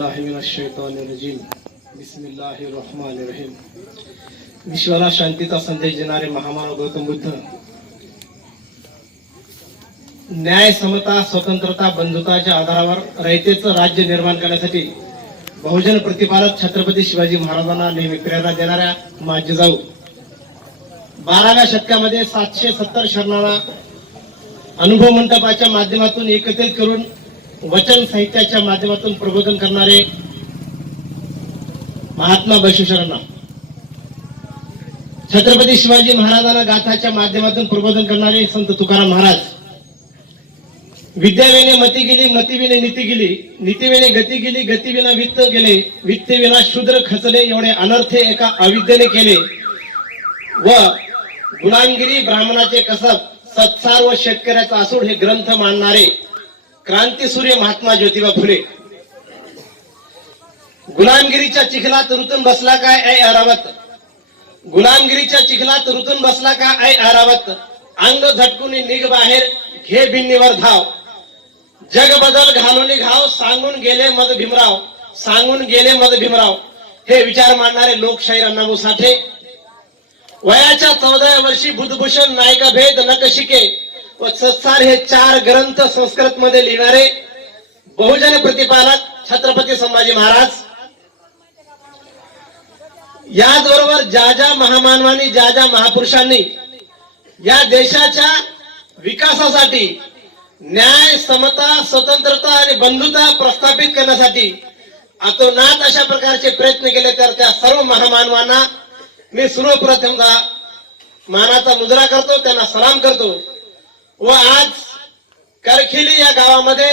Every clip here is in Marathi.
बिल्लाहि मिनश्शैतानिर्रजीम बिस्मिल्लाहिर्रहमानिर्रहीम। विश्वाला शांतीचा संदेश देणारे महामानव गौतम बुद्ध न्याय, समता, स्वतंत्रता, बंधुताच्या आधारावर रयतेचं राज्य निर्माण करण्यासाठी बहुजन प्रतिपादक छत्रपती शिवाजी महाराजांना नेहमी प्रेरणा देणाऱ्या माझे जाऊ 12व्या शतकामध्ये 770 शरणांना अनुभव मंडपाच्या माध्यमातून एकत्रित करून वचन साहित्याच्या माध्यमातून प्रबोधन करणारे महात्मा बसवेश्वरांना, छत्रपती शिवाजी महाराजांना गाथाच्या माध्यमातून प्रबोधन करणारे संत तुकाराम महाराज, विद्याविने मती गेली, मतीविने नीती गेली, नीतीविने गती गेली, गतीविना वित्त गेले, वित्तविना शूद्र खचले, एवढे अनर्थे एका अविद्येने केले व गुलामगिरी ब्राह्मणाचे कसब, सत्सार व शेतकऱ्याचा आसूड हे ग्रंथ मांडणारे क्रांतीसूर्य महात्मा ज्योतिबा फुले। गुलामगिरीच्या चिखलात रुतून बसला काय ऐ अरावत, गुलामगिरीच्या चिखलात रुतून बसला का ऐ अरावत, अंग झटकून निघ बाहेर घे बिन्नीवर धाव, जग बदल घालून घाव, सांगून गेले मद भीमराव, सांगून गेले मद भीमराव हे विचार मांडणारे लोकशाहीर अण्णाभाऊ साठे। वयाच्या 14व्या वर्षी बुद्धभूषण, नायका भेद, नकशिके व सत्सार हे 4 ग्रंथ संस्कृत मध्ये लिहिणारे बहुजन प्रतिपादक छत्रपती संभाजी महाराज। याचबरोबर ज्या ज्या महामानवांनी, ज्या ज्या महापुरुषांनी या देशाच्या विकासासाठी न्याय, समता, स्वतंत्रता आणि बंधुता प्रस्थापित करण्यासाठी अतोनात अशा प्रकारचे प्रयत्न केले, तर त्या सर्व महामानवांना मी सर्वप्रथमता मानाचा मुजरा करतो, त्यांना सलाम करतो। व आज करखिली या गावामध्ये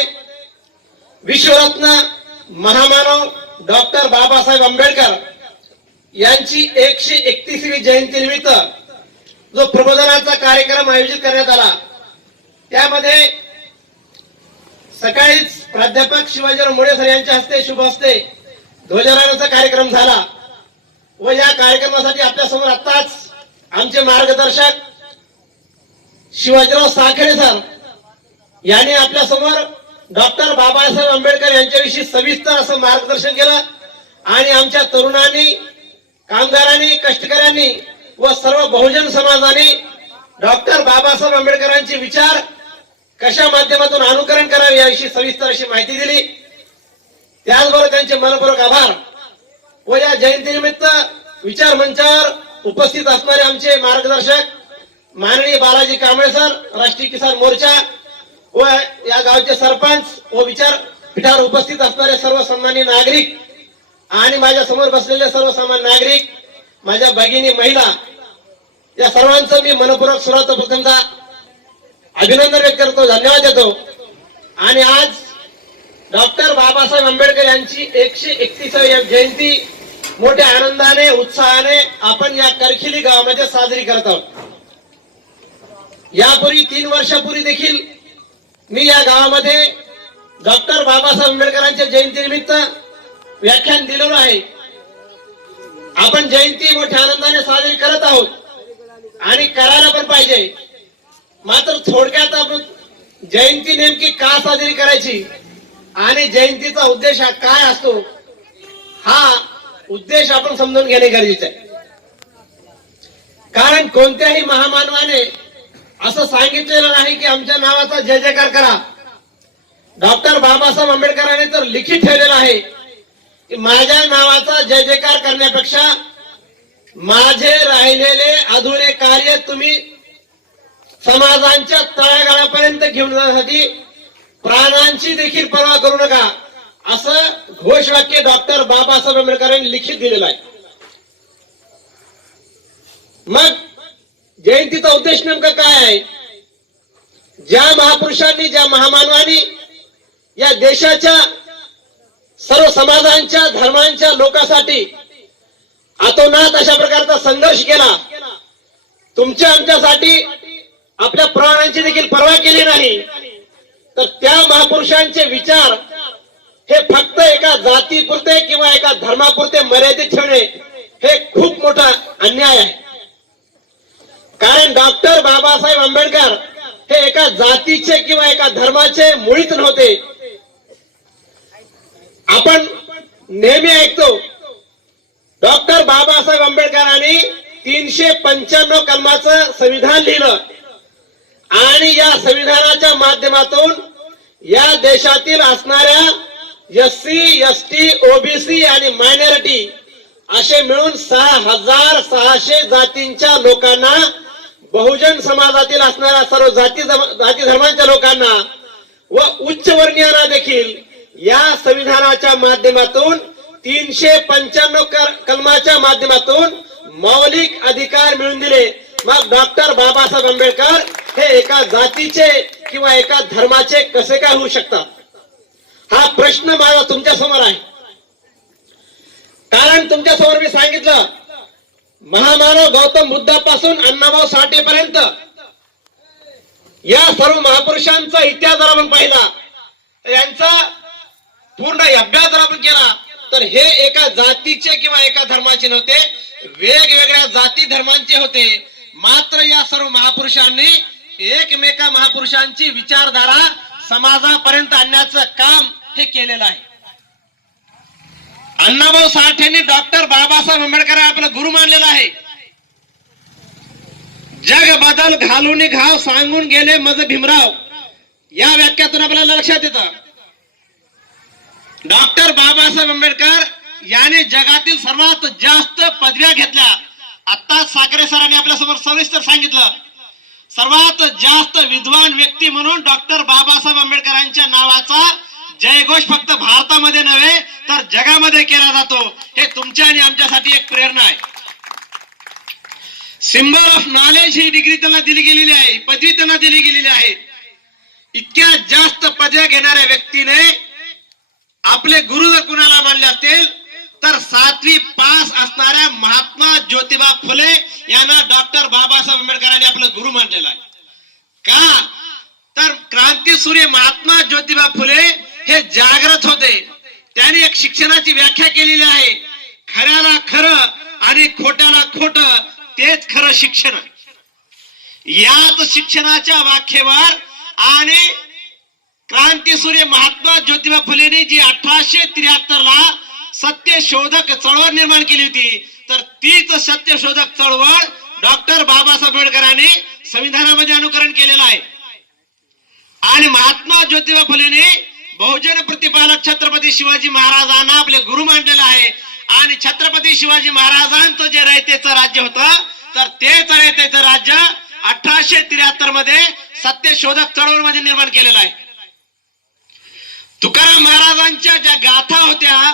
विश्वरत्न महामानव डॉक्टर बाबासाहेब आंबेडकर यांची 131वी जयंती निमित्त जो प्रबोधनाचा कार्यक्रम आयोजित करण्यात आला, त्यामध्ये सकाळीच प्राध्यापक शिवाजीराव मोडे सर यांच्या हस्ते शुभ हस्ते ध्वजारोहणाचा कार्यक्रम झाला व या कार्यक्रमासाठी आपल्या समोर आताच आमचे मार्गदर्शक शिवाजीराव साखरे सर यांनी आपल्या समोर डॉक्टर बाबासाहेब आंबेडकर यांच्याविषयी सविस्तर असं मार्गदर्शन केलं आणि आमच्या तरुणांनी, कामगारांनी, कष्टकऱ्यांनी व सर्व बहुजन समाजाने डॉक्टर बाबासाहेब आंबेडकरांचे विचार कशा माध्यमातून अनुकरण करावे याविषयी सविस्तर अशी माहिती दिली। त्याचबरोबर त्यांचे मनपूर्वक आभार। व या जयंतीनिमित्त विचार मंचावर उपस्थित असणारे आमचे मार्गदर्शक माननीय बालाजी कांबळे सर, राष्ट्रीय किसान मोर्चा व या गावचे सरपंच व विचारपीठावर उपस्थित असणारे सर्व सन्माननीय नागरिक आणि माझ्या समोर बसलेले सर्व सामान्य नागरिक, माझ्या भगिनी महिला, या सर्वांचं मी मनपूर्वक सर्वप्रथमतः अभिनंदन व्यक्त करतो, धन्यवाद देतो। आणि आज डॉक्टर बाबासाहेब आंबेडकर यांची 131वी जयंती मोठ्या आनंदाने, उत्साहाने आपण या करखिली गावामध्ये साजरी करत आहोत। यापूर्वी 3 वर्षापूर्वी देखील मी या गावामध्ये डॉक्टर बाबासाहेब आंबेडकरांच्या जयंतीनिमित्त व्याख्यान दिलेलं आहे। आपण जयंती मोठ्या आनंदाने साजरी करत आहोत आणि करायला पण पाहिजे। मात्र थोडक्यात आपण जयंती नेमकी का साजरी करायची आणि जयंतीचा उद्देश हा काय असतो, हा उद्देश आपण समजून घेणे गरजेचे आहे। कारण कोणत्याही महामानवाने असं सांगितलेलं नाही की आमच्या नावाचा जय जयकार करा। डॉक्टर बाबासाहेब आंबेडकरांनी तर लिखित ठेवलेलं आहे की माझ्या नावाचा जय जयकार करण्यापेक्षा माझे राहिलेले अधुरे कार्य तुम्ही समाजांच्या तळागाळापर्यंत घेऊन जाण्यासाठी प्राणांची देखील पर्वा करू नका, असं घोषवाक्य डॉक्टर बाबासाहेब आंबेडकरांनी लिखित दिलेलं आहे। मग जयंतीचा उद्देश नेमका काय आहे? ज्या महापुरुषांनी, ज्या महामानवांनी या देशाच्या सर्व समाजांच्या, धर्मांच्या लोकांसाठी अतोनात अशा प्रकारचा संघर्ष केला, तुमच्या आमच्यासाठी आपल्या प्राणांची देखील पर्वा केली नाही, तर त्या महापुरुषांचे विचार हे फक्त एका जातीपुरते किंवा एका धर्मापुरते मर्यादित ठेवणे हे खूप मोठा अन्याय आहे। कारण डॉक्टर बाबासाहेब आंबेडकर हे एका जातीचे किंवा एका धर्माचे मुळीच नव्हते। आपण नेहमी ऐकतो डॉक्टर बाबासाहेब आंबेडकरांनी 395 कलमाचं संविधान लिहिलं आणि या संविधानाच्या माध्यमातून या देशातील असणाऱ्या एससी, एसटी, ओबीसी आणि मायनॉरिटी असे मिळून 6,600 जातींच्या लोकांना, बहुजन समाजातील असणाऱ्या सर्व जाती धर्मांच्या लोकांना व उच्चवर्णीयांना देखील या संविधानाच्या माध्यमातून 395 कलमाच्या माध्यमातून मौलिक अधिकार मिळवून दिले. मग डॉक्टर बाबासाहेब आंबेडकर हे एका जातीचे किंवा एका धर्माचे कसे काय होऊ शकतात? हा प्रश्न माझा तुमच्या समोर आहे. कारण तुमच्या समोर मी सांगितलं, महामानव गौतम बुद्धापासून अण्णाभाऊ साठेपर्यंत या सर्व महापुरुषांचा इतिहास जर आपण पाहिला, यांचा पूर्ण अभ्यास जर आपण केला, तर हे एका जातीचे किंवा एका धर्माचे नव्हते, वेगवेगळ्या जाती धर्मांचे होते. मात्र या सर्व महापुरुषांनी एकमेका महापुरुषांची विचारधारा समाजापर्यंत आणण्याचं काम हे केलेलं आहे. अण्णाभाऊ साठेंनी डॉक्टर बाबासाहेब आंबेडकर आपला गुरु मानलेला आहे. जग बदल घालून घाव सांगून गेले मज भीमराव, या वाक्यातून आपल्याला लक्षात येतं डॉक्टर बाबासाहेब आंबेडकर याने जगातील सर्वात जास्त पदव्या घेतल्या. आता साखरे सरांनी आपल्यासमोर सविस्तर सांगितलं. सर्वात जास्त विद्वान व्यक्ती म्हणून डॉक्टर बाबासाहेब आंबेडकरांच्या नावाचा जयघोष फक्त भारतामध्ये नव्हे तर जगामध्ये केला जातो. हे तुमच्या आणि आमच्यासाठी एक प्रेरणा आहे. Symbol of knowledge he degree त्यांना दिली गेलेली आहे, पदवी त्यांना दिली गेलेली आहे. इतक्या जास्त पदव्या घेणाऱ्या व्यक्तीने आपले गुरु जर कुणाला मानले असतील तर 7वी पास असणाऱ्या महात्मा ज्योतिबा फुले यांना डॉक्टर बाबासाहेब आंबेडकरांनी आपलं गुरु मानलेलं आहे. का तर क्रांतीसूर्य महात्मा ज्योतिबा फुले हे जागृत होते. त्यांनी एक शिक्षणाची व्याख्या केलेली आहे, खऱ्याला खरं आणि खोट्याला खोटं तेच खरं शिक्षण. याच शिक्षणाच्या व्याख्येवर आणि क्रांतीसूर्य महात्मा ज्योतिबा फुलेंनी जी 1873 ला सत्यशोधक चळवळ निर्माण केली होती, तर तीच सत्यशोधक चळवळ डॉक्टर बाबासाहेब आंबेडकरांनी संविधानामध्ये अनुकरण केलेलं आहे. आणि महात्मा ज्योतिबा फुलेंनी बहुजन प्रतिपालक छत्रपती शिवाजी महाराजांना आपले गुरु मानलेलं आहे. आणि छत्रपती शिवाजी महाराजांचं जे रयतेचं राज्य होतं, तर तेच रयतेचं राज्य 1873 मध्ये सत्यशोधक चळवळ मध्ये निर्माण केलेलं आहे. तुकाराम महाराजांच्या ज्या गाथा होत्या,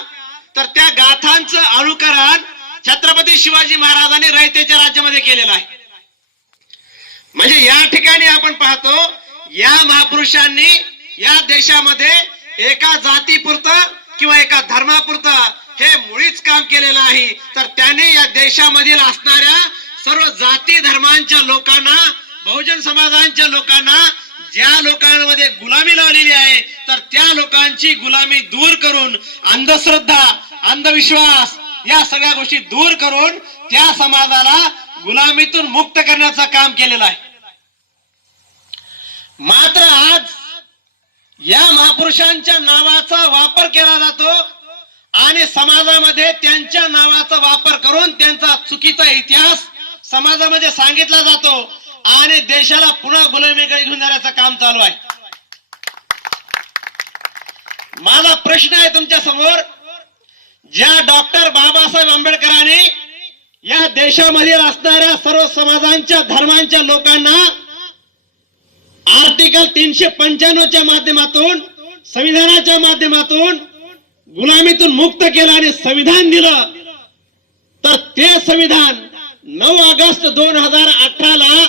तर त्या गाथांचं अनुकरण छत्रपती शिवाजी महाराजांनी रयतेच्या राज्यामध्ये केलेलं आहे. म्हणजे या ठिकाणी आपण पाहतो, या महापुरुषांनी या देशामध्ये एका जातीपुरतं किंवा एका धर्मापुरतं हे मुळीच काम केलेलं आहे. तर त्याने या देशामधील असणाऱ्या सर्व जाती धर्मांच्या लोकांना, बहुजन समाजांच्या लोकांना, ज्या लोकांमध्ये गुलामी लावलेली आहे, तर त्या लोकांची गुलामी दूर करून अंधश्रद्धा, अंधविश्वास या सगळ्या गोष्टी दूर करून त्या समाजाला गुलामीतून मुक्त करण्याचं काम केलेलं आहे. मात्र आज या महापुरुषांच्या नावाचा वापर केला जातो आणि समाजामध्ये त्यांच्या नावाचा वापर करून त्यांचा चुकीचा इतिहास समाजामध्ये सांगितला जातो आणि देशाला पुन्हा गुलामीकडे घेऊन जाण्याचं काम चालू आहे. माझा प्रश्न आहे तुमच्या समोर, ज्या डॉक्टर बाबासाहेब आंबेडकरांनी या देशामध्ये असणाऱ्या सर्व समाजांच्या धर्मांच्या लोकांना आर्टिकल 395च्या माध्यमातून, संविधानाच्या माध्यमातून गुलामीतून मुक्त केलं आणि संविधान दिलं, तर ते संविधान 9 ऑगस्ट 2018 ला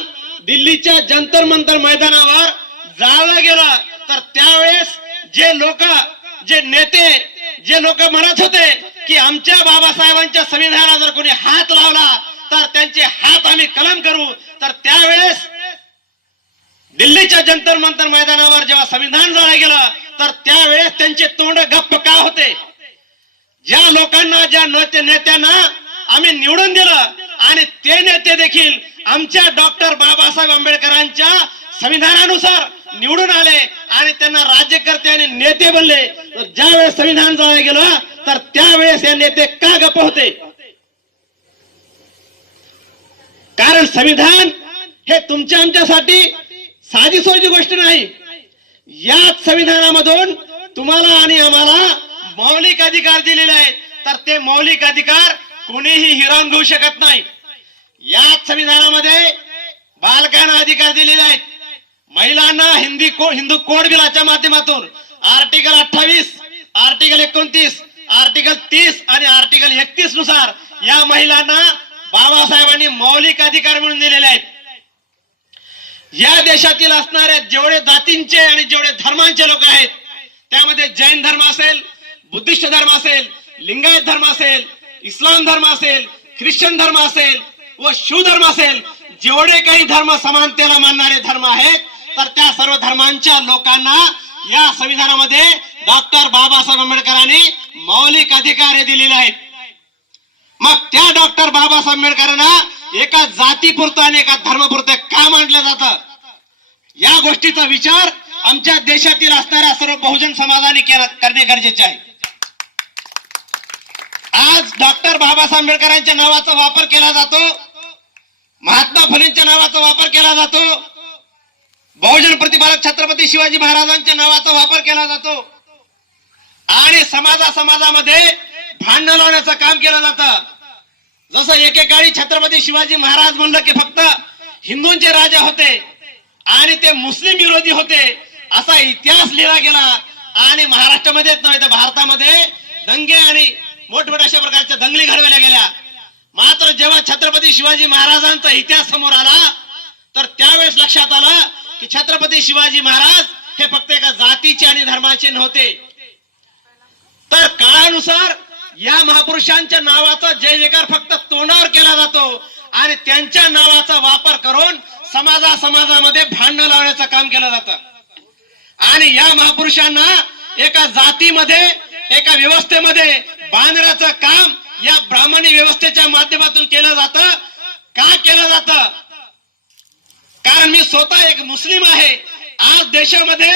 दिल्लीच्या जंतर मंतर मैदानावर जाळलं गेलं. तर त्यावेळेस जे नेते म्हणत होते की आमच्या बाबासाहेबांच्या संविधानाला जर कोणी हात लावला तर त्यांचे हात आम्ही कलम करू, तर त्यावेळेस दिल्लीच्या जंतर मंतर मैदानावर जेव्हा संविधान जाळलं गेलं, तर त्यावेळेस त्यांचे तोंड गप्प का होते? ज्या लोकांना, ज्या नेत्यांना आम्ही निवडून दिलं आणि ते नेते देखील आमच्या डॉक्टर बाबासाहेब आंबेडकरांच्या संविधानानुसार निवडून आले आणि त्यांना राज्यकर्ते आणि नेते बनले, तर ज्यावेळेस संविधान जाळलं गेलं तर त्यावेळेस या नेते का गप्प होते? कारण संविधान हे तुमच्या आमच्यासाठी साधी सोयी गोष्ट नाही. याच संविधानामधून तुम्हाला आणि आम्हाला मौलिक अधिकार दिलेले आहेत, तर ते मौलिक अधिकार कोणीही हिरावून घेऊ शकत नाही. याच संविधानामध्ये बालकांना अधिकार दिलेले आहेत, महिलांना हिंदू कोड बिलाच्या माध्यमातून आर्टिकल 28, आर्टिकल 29, आर्टिकल 30 आणि आर्टिकल 31 नुसार या महिलांना बाबासाहेबांनी मौलिक अधिकार म्हणून दिलेले आहेत. या देशातील असणाऱ्या जेवढे जातींचे आणि जेवढे धर्मांचे लोक आहेत, त्यामध्ये जैन धर्म असेल, बुद्धिस्ट धर्म असेल, लिंगायत धर्म असेल, इस्लाम धर्म असेल, ख्रिश्चन धर्म असेल व शिव धर्म असेल, जेवढे काही धर्म समानतेला मानणारे धर्म आहेत, तर त्या सर्व धर्मांच्या लोकांना या संविधानामध्ये डॉक्टर बाबासाहेब आंबेडकरांनी मौलिक अधिकार दिलेले आहेत. मग त्या डॉक्टर बाबासाहेब आंबेडकरांना एका जातीपुरतं आणि एका धर्मपुरतं का मांडलं जातं? या गोष्टीचा विचार आमच्या देशातील असणाऱ्या सर्व बहुजन समाजाने करणे गरजेचे आहे. आज डॉक्टर बाबासाहेब आंबेडकरांच्या नावाचा वापर केला जातो, महात्मा फुलेंच्या नावाचा वापर केला जातो, बहुजन प्रतिपादक छत्रपती शिवाजी महाराजांच्या नावाचा वापर केला जातो आणि समाजामध्ये भांडण लावण्याचं काम केलं जातं. जसं एकेकाळी छत्रपती शिवाजी महाराज म्हणलं की फक्त हिंदूंचे राजा होते आणि ते मुस्लिम विरोधी होते, असा इतिहास लिहिला गेला आणि महाराष्ट्रामध्येच नव्हे तर भारतामध्ये दंगे आणि मोठमोठ्या अशा प्रकारच्या दंगली घडवल्या गेल्या. मात्र जेव्हा छत्रपती शिवाजी महाराजांचा इतिहास समोर आला तर त्यावेळेस लक्षात आलं की छत्रपती शिवाजी महाराज हे फक्त एका जातीचे आणि धर्माचे नव्हते, तर काळानुसार या महापुरुषांच्या नावाचा जय जयकार फक्त तोंडावर केला जातो आणि त्यांच्या नावाचा वापर करून समाजामध्ये भांडण लावण्याचं काम केलं जातं. आणि या महापुरुषांना एका जातीमध्ये, एका व्यवस्थेमध्ये बांधण्याचं काम या ब्राह्मणी व्यवस्थेच्या माध्यमातून केलं जातं. का केलं जातं? कारण मी स्वतः एक मुस्लिम आहे. आज देशामध्ये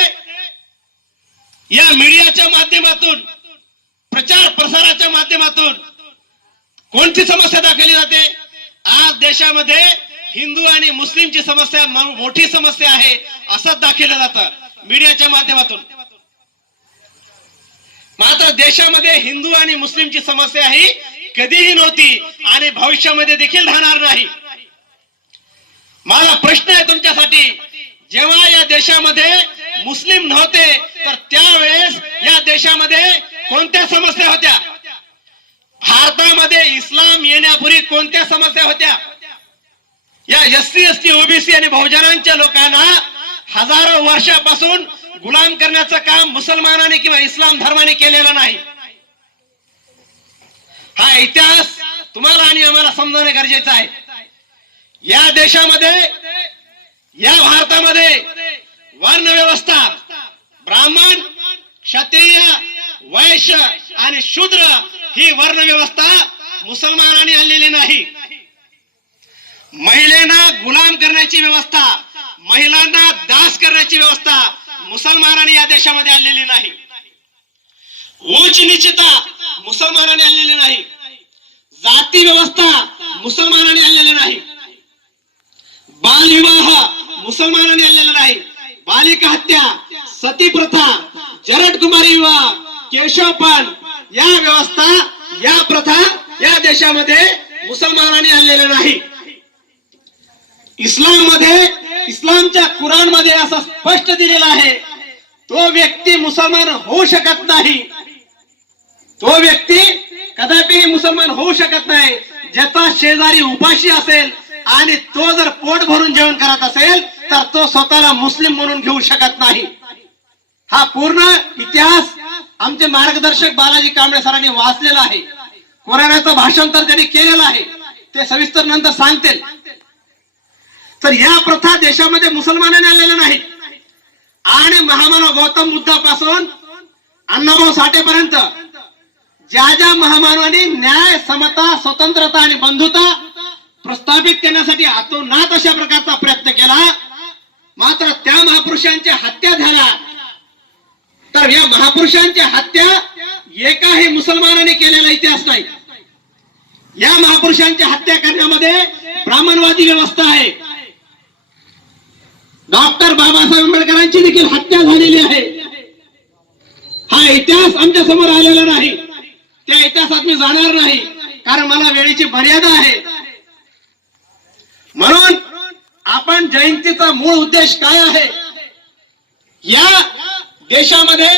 या मीडियाच्या माध्यमातून, प्रचार प्रसाराच्या माध्यमातून कोणती समस्या दाखवली जाते? आज देशामध्ये हिंदू आणि मुस्लिमची समस्या मोठी समस्या आहे असं दाखवलं जातं मीडियाच्या माध्यमातून. मात्र देशामध्ये हिंदू आणि मुस्लिमची समस्या ही कधीही नव्हती आणि भविष्यामध्ये देखील राहणार नाही. माझा प्रश्न आहे तुमच्यासाठी, जेव्हा या देशामध्ये मुस्लिम नव्हते तर त्यावेळेस या देशामध्ये कोणत्या समस्या होत्या? भारतामध्ये इस्लाम येण्यापूर्वी कोणत्या समस्या होत्या? या एससी, एसटी, ओबीसी आणि बहुजनांच्या लोकांना हजारो वर्षापासून गुलाम करण्याचं काम मुसलमानाने किंवा इस्लाम धर्माने केलेलं नाही. हा इतिहास तुम्हाला आणि आम्हाला समजणे गरजेचं आहे. या देशामध्ये, या भारतामध्ये वर्ण व्यवस्था ब्राह्मण, क्षत्रिय, वैश्य आणि शूद्र ही वर्ण व्यवस्था मुसलमानांनी आणलेली नाही. महिलांना गुलाम करण्याची व्यवस्था, महिलांना दास करण्याची व्यवस्था मुसलमानांनी या देशामध्ये आणलेली नाही. उच्च नीचता मुसलमानांनी आणलेली नाही. जाती व्यवस्था मुसलमानांनी आणलेली नाही. बालविवाह मुसलमानांनी आणलेला नाही. बालिका हत्या, सती प्रथा, जरटकुमारी विवाह, केशवपण या व्यवस्था, या प्रथा या देशामध्ये मुसलमानांनी आणलेल्या नाही. इस्लाम मध्ये, इस्लामच्या कुराण मध्ये असं स्पष्ट दिलेलं आहे, तो व्यक्ती मुसलमान होऊ शकत नाही. तो व्यक्ती कदापि मुसलमान होऊ शकत नाही ज्याचा शेजारी उपाशी असेल आणि तो जर पोट भरून जेवण करत असेल तर तो स्वतःला मुस्लिम म्हणून घेऊ शकत नाही. हा पूर्ण इतिहास आमचे मार्गदर्शक बालाजी कांबळे सरांनी वाचलेला आहे. कुराणाचं भाषांतर त्यांनी केलेलं आहे, ते सविस्तर नंतर सांगतील. तर या प्रथा देशामध्ये मुसलमानांनी आणलेल्या नाहीत. आणि महामानव गौतम बुद्धापासून अण्णाभाऊ साठेपर्यंत ज्या ज्या महामानवांनी न्याय, समता, स्वतंत्रता आणि बंधुता प्रस्थापित करण्यासाठी अतोनात अशा प्रकारचा प्रयत्न केला, मात्र त्या महापुरुषांच्या हत्या झाल्या तर या महापुरुषांच्या हत्या एकाही मुसलमानाने केलेला इतिहास नाही. या महापुरुषांच्या हत्या करण्यामध्ये ब्राह्मणवादी व्यवस्था आहे. डॉक्टर बाबासाहेब आंबेडकरांची देखील हत्या झालेली आहे. हा इतिहास आमच्या समोर आलेला नाही. त्या इतिहासात मी जाणार नाही, कारण मला वेळेची मर्यादा आहे. म्हणून आपण जयंतीचा मूळ उद्देश काय आहे? या देशामध्ये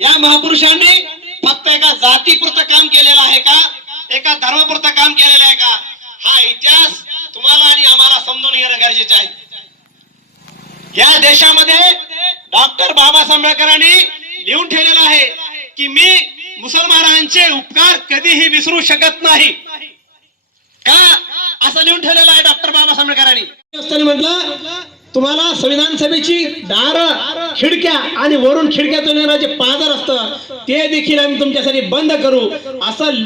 या महापुरुषांनी फक्त एका जातीपुरतं काम केलेलं आहे का, एका धर्मापुरतं काम केलेलं आहे का, हा इतिहास तुम्हाला आणि आम्हाला समजून घेणं गरजेचं आहे. या देशामध्ये डॉक्टर बाबासाहेब आंबेडकरांनी लिहून ठेवलेलं आहे की मी मुसलमानांचे उपकार कधीही विसरू शकत नाही. का असं लिहून ठेवलेलं आहे डॉक्टर बाबासाहेब आंबेडकरांनी? म्हटलं तुम्हाला संविधान सभेची दारं, खिडक्या आणि वरून खिडक्यातून येणारे जे पाझर असतं ते देखील आम्ही तुमच्यासाठी बंद करू असं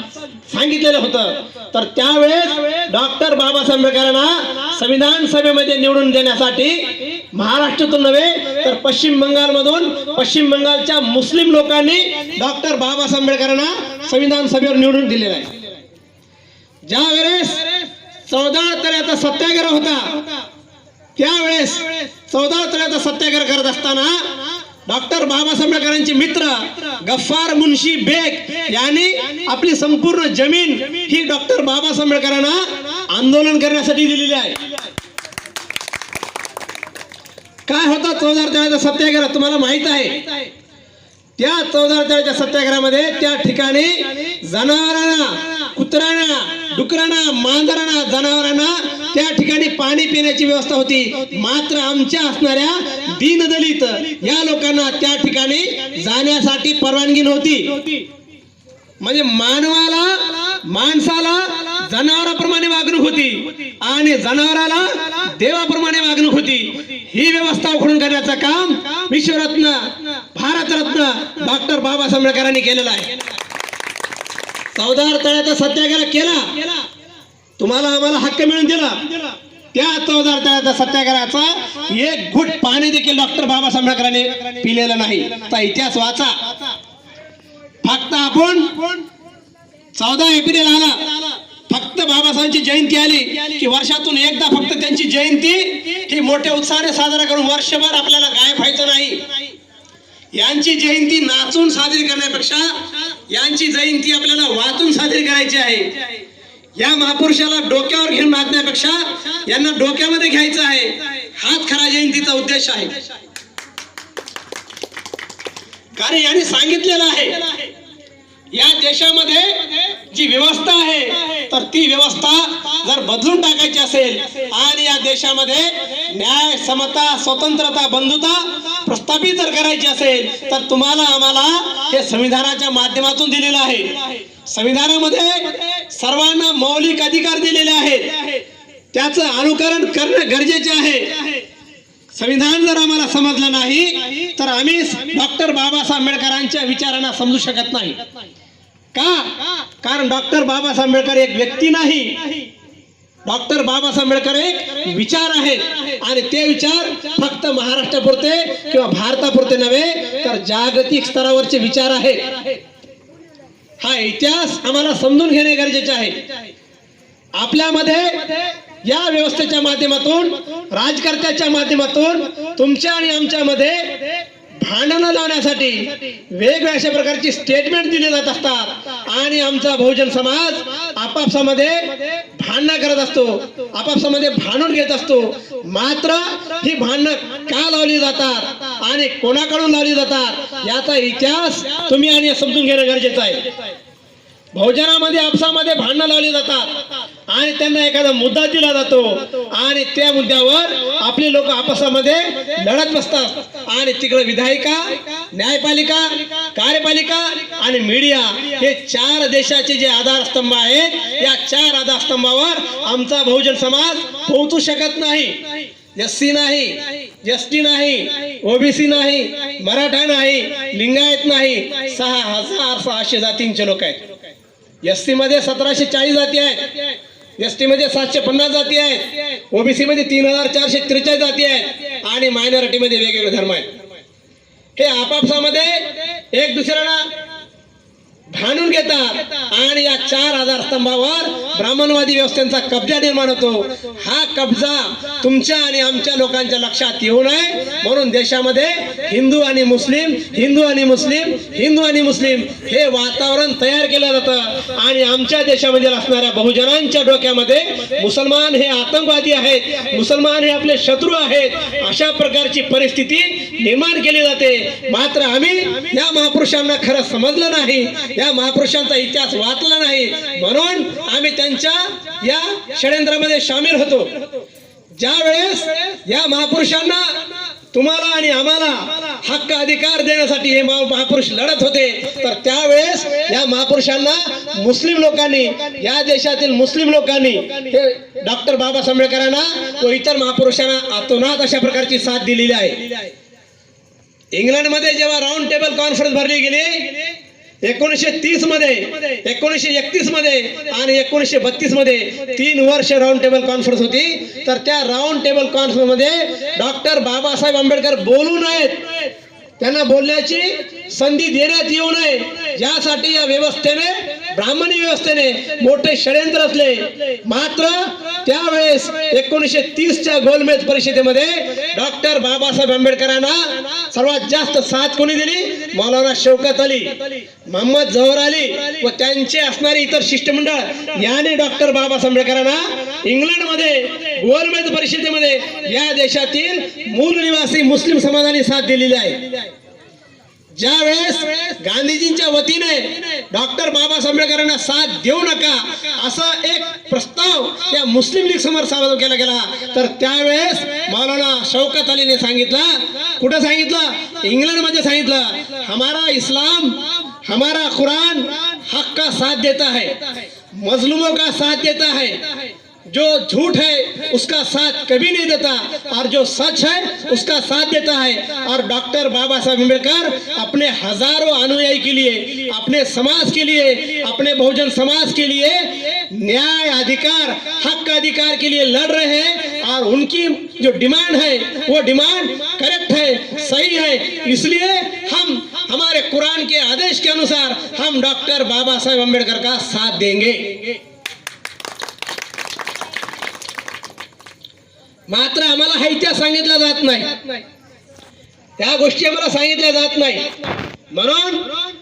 सांगितलेलं होतं. तर त्यावेळेस डॉक्टर बाबासाहेब आंबेडकरांना संविधान सभेमध्ये निवडून देण्यासाठी महाराष्ट्रातून नव्हे तर पश्चिम बंगालमधून, पश्चिम बंगालच्या मुस्लिम लोकांनी डॉक्टर बाबासाहेब आंबेडकरांना संविधान सभेवर निवडून दिलेलं आहे. ज्या वेळेस 14 तळ्याचा सत्याग्रह होता, त्यावेळेस 14 तळ्याचा सत्याग्रह करत असताना डॉक्टर बाबासाहेब आंबेडकरांचे मित्र गफ्फार मुन्शी बेग यांनी आपली संपूर्ण जमीन ही डॉक्टर बाबासाहेब आंबेडकरांना आंदोलन करण्यासाठी दिलेली आहे. काय होता 14 तळ्याचा सत्याग्रह तुम्हाला माहित आहे. त्या 14 तळ्याच्या सत्याग्रहामध्ये त्या ठिकाणी जनावरांना, कुत्र्यांना, डुकरांना, मांजरांना, जनावरांना त्या ठिकाणी पाणी पिण्याची व्यवस्था होती. मात्र आमच्या असणाऱ्या दीनदलित या लोकांना त्या ठिकाणी जाण्यासाठी परवानगी नव्हती. म्हणजे माणसाला जनावराप्रमाणे वागणूक होती आणि जनावराला देवाप्रमाणे वागणूक होती. ही व्यवस्था उखडून करण्याचं काम विश्वरत्न, भारतरत्न डॉक्टर बाबासाहेब आंबेडकरांनी केलेलं आहे. 14 तळ्याचा सत्याग्रह केला, तुम्हाला आम्हाला हक्क मिळून दिला. त्या 14 तळ्याचा सत्याग्रहाचा एक घुट पाणी देखील डॉक्टर बाबासाहेब आंबेडकरांनी पिलेलं नाही. तर इतिहास वाचा. फक्त आपण 14 एप्रिल आला, फक्त बाबासाहेबांची जयंती आली की वर्षातून एकदा फक्त त्यांची जयंती ही मोठ्या उत्साहाने साजरा करून वर्षभर आपल्याला गायब व्हायचं नाही. यांची जयंती नाचून साजरी करण्यापेक्षा यांची जयंती आपल्याला वाचून साजरी करायची आहे. या महापुरुषाला डोक्यावर घेऊन नाचण्यापेक्षा यांना डोक्यामध्ये घ्यायचं आहे. हाच खरा जयंतीचा उद्देश आहे. कारण यांनी सांगितलेलं आहे या देशामध्ये जी व्यवस्था आहे तर ती व्यवस्था जर बदलून टाकायची असेल आणि या देशामध्ये न्याय, समता, स्वतंत्रता, बंधुता प्रस्थापित जर करायची असेल तर तुम्हाला आम्हाला हे संविधानाच्या माध्यमातून दिलेलं आहे. संविधानामध्ये सर्वांना मौलिक अधिकार दिलेले आहेत. त्याचं अनुकरण करणं गरजेचे आहे. संविधान जर आम्हाला समजलं नाही तर आम्ही डॉक्टर बाबासाहेब आंबेडकरांच्या विचारांना समजू शकत नाही. का? कारण डॉक्टर बाबासाहेब आंबेडकर एक व्यक्ती नाही, डॉक्टर बाबासाहेब आंबेडकर एक विचार आहेत आणि ते विचार फक्त महाराष्ट्रापुरते किंवा भारतापुरते नव्हे तर जागतिक स्तरावरचे विचार आहेत. हा इतिहास आम्हाला समजून घेणे गरजेचे आहे. आपल्यामध्ये या व्यवस्थेच्या माध्यमातून, राजकारत्याच्या माध्यमातून तुमच्या आणि आमच्यामध्ये भांडणं लावण्यासाठी वेगवेगळ्या अशा प्रकारची स्टेटमेंट दिली जात असतात आणि आमचा बहुजन समाज आपापसामध्ये भांडणं करत असतो, आपापसामध्ये भांडून घेत असतो. मात्र ही भांडणं का लावली जातात आणि कोणाकडून लावली जातात याचा इतिहास तुम्ही आणि समजून घेणं गरजेचं आहे. बहुजनामध्ये आपसामध्ये भांडणं लावली जातात आणि त्यांना एखादा मुद्दा दिला जातो आणि त्या मुद्द्यावर आपले लोक आपसामध्ये लढत बसतात आणि तिकडे विधायिका, न्यायपालिका, कार्यपालिका आणि मीडिया हे 4 देशाचे जे आधारस्तंभ आहेत, या 4 आधारस्तंभावर आमचा बहुजन समाज पोहोचू शकत नाही. एससी नाही, एसटी नाही, ओबीसी नाही, मराठा नाही, लिंगायत नाही. 6,600 जातींचे लोक आहेत. एसटी मध्ये 1740 जाती आहेत, एसटी मध्ये 750 जाती आहेत, ओबीसी मध्ये 3443 जाती आहेत आणि मायनॉरिटी मध्ये वेगवेगळे धर्म आहेत. हे आपापसामध्ये एक दुसऱ्याला भांडून घेतात आणि या 4 आधारस्तंभावर ब्राह्मणवादी व्यवस्थेचा कब्जा निर्माण होतो. हा कब्जा तुमच्या आणि आमच्या लोकांच्या लक्षात येऊ नये म्हणून देशामध्ये हिंदू आणि मुस्लिम, हिंदू आणि मुस्लिम, हिंदू आणि मुस्लिम हे वातावरण तयार केलं जातं आणि आमच्या देशामध्ये असणाऱ्या बहुजनांच्या डोक्यामध्ये मुसलमान हे आतंकवादी आहेत, मुसलमान हे आपले शत्रू आहेत, अशा प्रकारची परिस्थिती निर्माण केली जाते. मात्र आम्ही या महापुरुषांना खरं समजलं नाही, या महापुरुषांचा इतिहास वाचला नाही म्हणून आम्ही त्यांच्या या षडयंत्रामध्ये सामील होतो. ज्या वेळेस या महापुरुषांना तुम्हाला आणि आम्हाला हक्क अधिकार देण्यासाठी हे महापुरुष लढत होते तर त्यावेळेस या महापुरुषांना मुस्लिम लोकांनी, या देशातील मुस्लिम लोकांनी हे डॉक्टर बाबासाहेब आंबेडकरांना व इतर महापुरुषांना अतोनात अशा प्रकारची साथ दिलेली आहे. इंग्लंडमध्ये जेव्हा राऊंड टेबल कॉन्फरन्स भरली गेली 1930 मध्ये, 1931 मध्ये आणि 1932 मध्ये 3 वर्ष राऊंड टेबल कॉन्फरन्स होती. तर त्या राऊंड टेबल कॉन्फरन्स मध्ये डॉक्टर बाबासाहेब आंबेडकर बोलू नयेत, त्यांना बोलण्याची संधी देण्यात येऊ नये यासाठी या व्यवस्थेने, ब्राह्मणी व्यवस्थेने मोठे षडयंत्र असले. मात्र त्यावेळेस 1930च्या गोलमेज परिषदेमध्ये डॉक्टर बाबासाहेब आंबेडकरांना सर्वात जास्त साथ कोणी दिली? मौलाना शौकत अली, मोहम्मद जव्हर अली व त्यांचे असणारे इतर शिष्टमंडळ याने डॉक्टर बाबासाहेब आंबेडकरांना इंग्लंडमध्ये गोलमेज परिषदेमध्ये या देशातील मूल निवासी मुस्लिम समाजाने साथ दिलेली आहे. ज्या वेळेस गांधीजींच्या वतीने डॉक्टर बाबासाहेब आंबेडकरांना साथ देऊ नका असा एक प्रस्ताव त्या मुस्लिम लीग समोर सादर केला गेला तर त्यावेळेस मौलाना शौकत अलीने सांगितलं, कुठं सांगितलं? इंग्लंडमध्ये सांगितलं, हमारा इस्लाम, हमारा कुरान हक का साथ देता है, मजलूमों का साथ देता है, जो झूठ है उसका साथ कभी नहीं देता और जो सच है उसका साथ देता है. और डॉक्टर बाबा साहब अम्बेडकर अपने हजारों अनुयायी के लिए, अपने समाज के लिए, अपने बहुजन समाज के लिए न्याय अधिकार, हक अधिकार के लिए लड़ रहे हैं और उनकी जो डिमांड है वो डिमांड करेक्ट है, सही है. इसलिए हम हमारे कुरान के आदेश के अनुसार हम डॉक्टर बाबा साहब अम्बेडकर का साथ देंगे. मात्र आम्हाला हा इतिहास सांगितला जात नाही, त्या गोष्टी आम्हाला सांगितल्या जात नाही म्हणून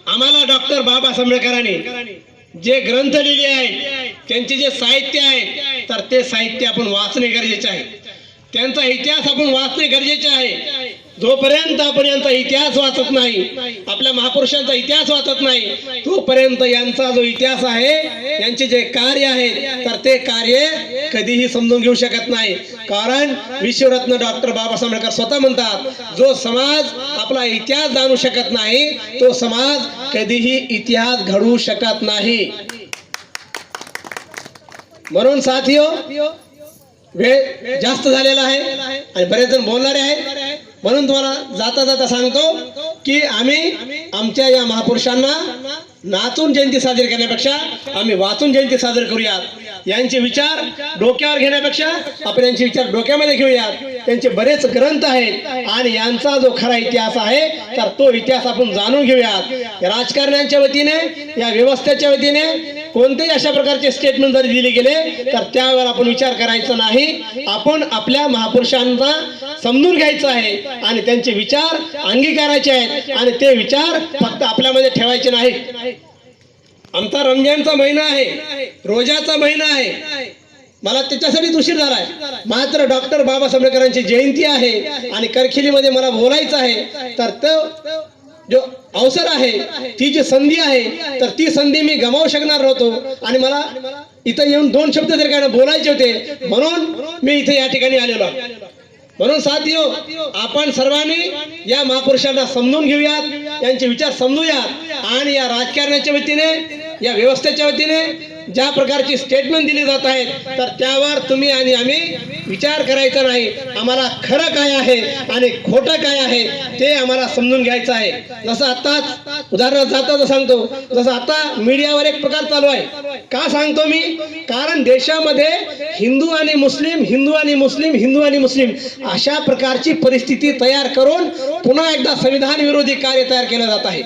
आम्हाला डॉक्टर बाबासाहेब आंबेडकरांनी जे ग्रंथ लिहिले आहेत, त्यांचे जे साहित्य आहे तर ते साहित्य आपण वाचणे गरजेचे आहे, त्यांचा इतिहास आपण वाचणे गरजेचे आहे. जोपर्यंत आपण यांचा इतिहास वाचत नाही, आपल्या महापुरुषांचा इतिहास वाचत नाही, तोपर्यंत यांचा जो इतिहास आहे, यांचे जे कार्य आहे तर ते कार्य कधीही समजून घेऊ शकत नाही. कारण विश्वरत्न डॉक्टर बाबासाहेब आंबेडकर स्वतः म्हणतात, जो समाज आपला इतिहास जाणू शकत नाही तो समाज कधीही इतिहास घडवू शकत नाही. म्हणून साथियो, वेळ जास्त झालेला आहे आणि बरेच जण बोलणारे आहेत म्हणून तुम्हाला जाता जाता सांगतो की आम्ही आमच्या या महापुरुषांना नाचून जयंती साजरी करण्यापेक्षा आम्ही वाचून जयंती साजरी करूयात. यांचे विचार डोक्यावर घेण्यापेक्षा आपण यांचे विचार डोक्यामध्ये घेऊयात. त्यांचे बरेच ग्रंथ आहेत आणि यांचा जो खरा इतिहास आहे तर तो इतिहास आपण जाणून घेऊयात. राजकारण्यांच्या वतीने, या व्यवस्थेच्या वतीने कोणतेही अशा प्रकारचे स्टेटमेंट जरी दिले गेले तर त्यावर आपण विचार करायचा नाही. आपण आपल्या महापुरुषांना समजून घ्यायचं आहे आणि त्यांचे विचार अंगीकारायचे आहेत आणि ते विचार फक्त आपल्यामध्ये ठेवायचे नाहीत. आमचा रमजानचा महिना आहे, रोजाचा महिना आहे, मला त्याच्यासाठी उशीर झालाय. मात्र डॉक्टर बाबासाहेब आंबेडकरांची जयंती आहे आणि करखिलीमध्ये मला बोलायचं आहे तर तो जो अवसर आहे, ती जी संधी आहे तर ती संधी मी गमावू शकणार नव्हतो आणि मला इथं येऊन 2 शब्द जर काय बोलायचे होते म्हणून मी इथे या ठिकाणी आलेलो आहे. म्हणून साथियो, आपण सर्वांनी या महापुरुषांना समजून घेऊयात, त्यांचे विचार समजूयात आणि या राजकारणाच्या वतीने, या व्यवस्थेच्या वतीने ज्या प्रकारची स्टेटमेंट दिली जात आहेत तर त्यावर तुम्ही आणि आम्ही विचार करायचा नाही. आम्हाला खरं काय आहे आणि खोटं काय आहे ते आम्हाला समजून घ्यायचं आहे. जसं आताच उदाहरण जाता सांगतो, जसं आता मीडियावर एक प्रकार चालू आहे. का सांगतो मी? कारण देशामध्ये हिंदू आणि मुस्लिम, हिंदू आणि मुस्लिम, हिंदू आणि मुस्लिम अशा प्रकारची परिस्थिती तयार करून पुन्हा एकदा संविधान विरोधी कार्य तयार केलं जात आहे.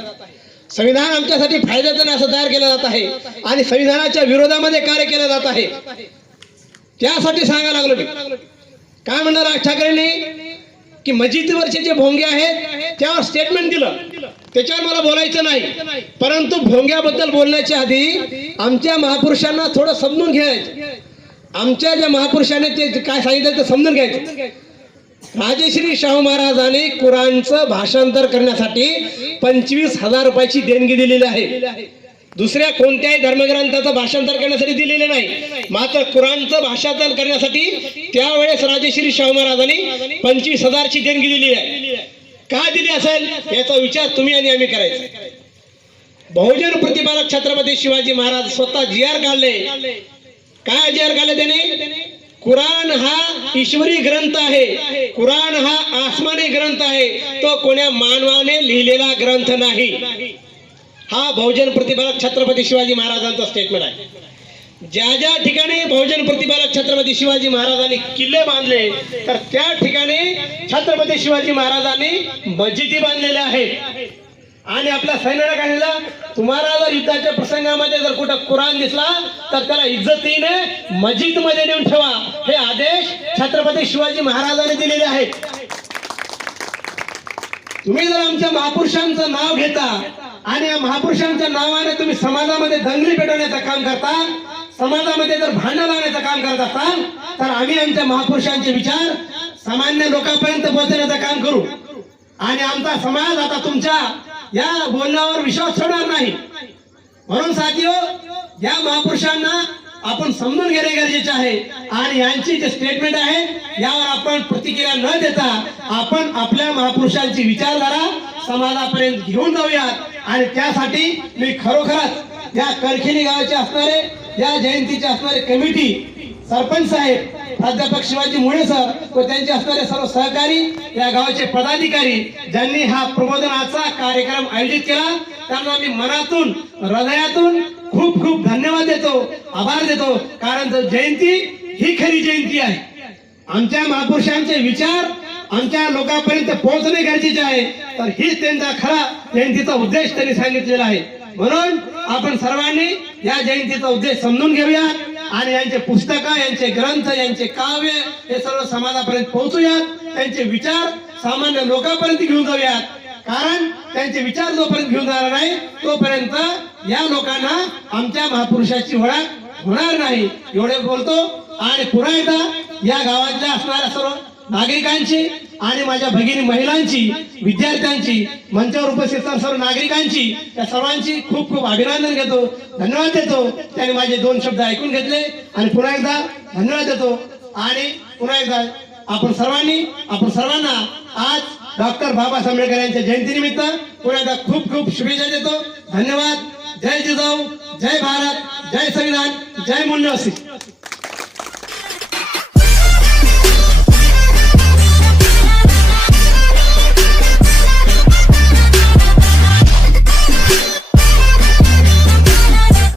संविधान आमच्यासाठी फायद्याचं नाही असं तयार केलं जात आहे आणि संविधानाच्या विरोधामध्ये कार्य केलं जात आहे. त्यासाठी सांगायला लागलो मी. काय म्हणणार राज ठाकरेंनी की मस्जिदीवरचे जे भोंगे आहेत त्यावर स्टेटमेंट दिलं, त्याच्यावर मला बोलायचं नाही. परंतु भोंग्याबद्दल बोलण्याच्या आधी आमच्या महापुरुषांना थोडं समजून घ्यायचं. आमच्या ज्या महापुरुषांनी ते काय सांगितलं ते समजून घ्यायचं. राजश्री शाहू महाराजांनी कुराणचं भाषांतर करण्यासाठी 25,000 रुपयाची देणगी दिलेली आहे. दुसऱ्या कोणत्याही धर्मग्रंथाचं भाषांतर करण्यासाठी दिलेले नाही. मात्र कुराणचं भाषांतर करण्यासाठी त्यावेळेस राजश्री शाहू महाराजांनी 25,000 ची देणगी दिलेली आहे. का दिली असेल याचा विचार तुम्ही आणि आम्ही करायचा. बहुजन प्रतिपादक छत्रपती शिवाजी महाराज स्वतः GR काढले. काय GR काढले त्याने? कुराण हा ईश्वरी ग्रंथ आहे, कुराण हा आसमानी ग्रंथ आहे, तो कोण्या मानवाने लिहिलेला ग्रंथ नाही. हा बहुजन प्रतिपादक छत्रपती शिवाजी महाराजांचा स्टेटमेंट आहे. ज्या ज्या ठिकाणी बहुजन प्रतिपादक छत्रपती शिवाजी महाराजांनी किल्ले बांधले तर त्या ठिकाणी छत्रपती शिवाजी महाराजांनी मस्जिदी बांधलेल्या आहेत. आणि आपल्या सैन्याला काय झालं, तुम्हाला जर युद्धाच्या प्रसंगामध्ये जर कुठं कुराण दिसला तर त्याला इज्जतीने मस्जिद मध्ये नेऊन ठेवा, हे आदेश छत्रपती शिवाजी महाराजांनी दिलेले आहेत. तुम्ही जर आमच्या महापुरुषांचं नाव घेता आणि या महापुरुषांच्या नावाने तुम्ही समाजामध्ये दंगली पेटवण्याचं काम करता, समाजामध्ये जर भांडण लावण्याचं काम करत असाल तर आम्ही आमच्या महापुरुषांचे विचार सामान्य लोकांपर्यंत पोहोचण्याचं काम करू. आणि आमचा समाज आता तुमच्या या बोलण्यावर विश्वास ठेवणार नाही. म्हणून साथियो, या महापुरुषांना आपण समजून घेणे गरजेचे आहे. आणि यांची जे स्टेटमेंट आहे यावर आपण प्रतिक्रिया न देता आपण आपल्या महापुरुषांची विचारधारा समाजापर्यंत घेऊन जाऊयात. आणि त्यासाठी मी खरोखरच या करखिली गावाचे असणारे, या जयंतीचे असणारे कमिटी, सरपंच साहेब, प्राध्यापक शिवाजी मुळे सर व त्यांचे असणारे सर्व सहकारी, या गावाचे पदाधिकारी ज्यांनी हा प्रबोधनाचा कार्यक्रम आयोजित केला त्यांना मी मनातून, हृदयातून खूप खूप धन्यवाद देतो, आभार देतो. कारण जयंती ही खरी जयंती आहे. आमच्या महापुरुषांचे विचार आमच्या लोकांपर्यंत पोहोचणे गरजेचे आहे. तर हीच त्यांचा खरा जयंतीचा उद्देश त्यांनी सांगितलेला आहे. म्हणून आपण सर्वांनी या जयंतीचा उद्देश समजून घेऊया आणि यांचे पुस्तकं, यांचे ग्रंथ, यांचे काव्य हे सर्व समाजापर्यंत पोहोचूयात. त्यांचे विचार सामान्य लोकांपर्यंत घेऊन जाऊयात. कारण त्यांचे विचार जोपर्यंत घेऊन जाणार नाही तोपर्यंत या लोकांना आमच्या महापुरुषाची ओळख होणार नाही. एवढे बोलतो. आणि पुन्हा एकदा या गावातल्या असणाऱ्या सर्व नागरिकांची आणि माझ्या भगिनी महिलांची, विद्यार्थ्यांची, मंचावर उपस्थित सर्व नागरिकांची, त्या सर्वांची खूप खूप अभिनंदन घेतो, धन्यवाद देतो. त्यांनी माझे 2 शब्द ऐकून घेतले आणि पुन्हा एकदा धन्यवाद देतो. आणि पुन्हा एकदा आपण सर्वांना आज डॉक्टर बाबासाहेब आंबेडकर यांच्या जयंतीनिमित्त पुन्हा एकदा खूप खूप शुभेच्छा देतो. धन्यवाद. जय जिजाऊ, जय भारत, जय संविधान, जय मूल्य.